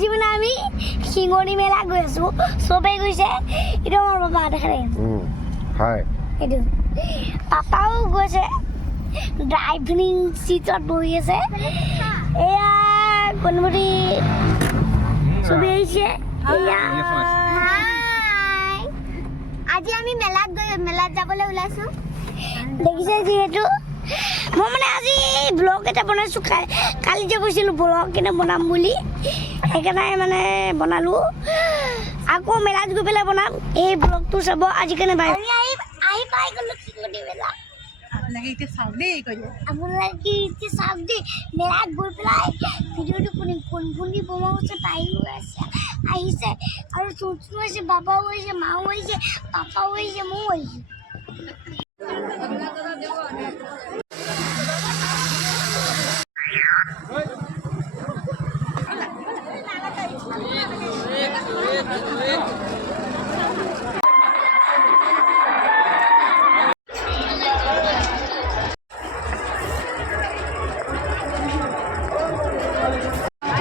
আজি মানে আমি শিঙৰি মেলা গৈ আছো সবেই গৈছে এটা মোৰ বাবা দেখালে হাই এইটো পাপাও গৈছে ড্ৰাইভিং সিটত বহি আছে এয়া গণপতি সবেই আহিছে আজি আমি মেলাত যাবলৈ ওলাইছো দেখিছে যিহেতু মই মানে আজি ব্লগ এটা বনাইছো কালি যে কৈছিলো ব্লগ এটা বনাম বুলি সেইকাৰণে মানে বনালো আকৌ মেলাত গৈ পেলাই বনাম এই ব্লগটো চাব আজি কাৰণে বাই আহি পাই গলো শিঙৰি মেলা আপোনালোকে এতিয়া চাওক দেই মেলাত গৈ পেলাই ভিডিঅ'টো কোন বনোৱা হৈছে তাইও আছে আহিছে আৰু চুচু হৈছে বাবাও হৈছে মাও হৈছে পাপাও হৈছে ময়ো হৈছে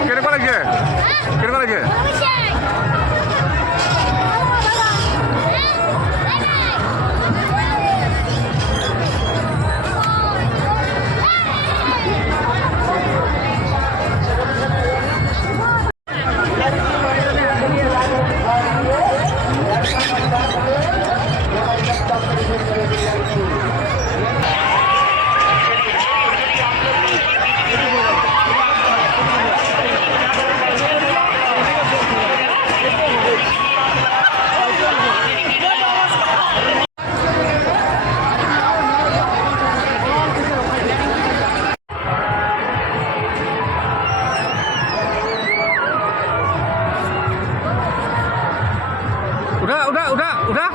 কেনেকুৱা লাগে udah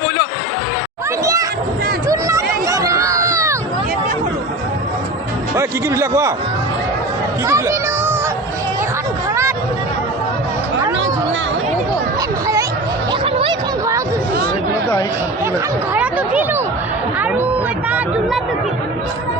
বইল কি কি দিলা কোৱা কি কি দিলা এখন ঘৰত উঠিলো আৰু এটা ঝুলাত উঠিলো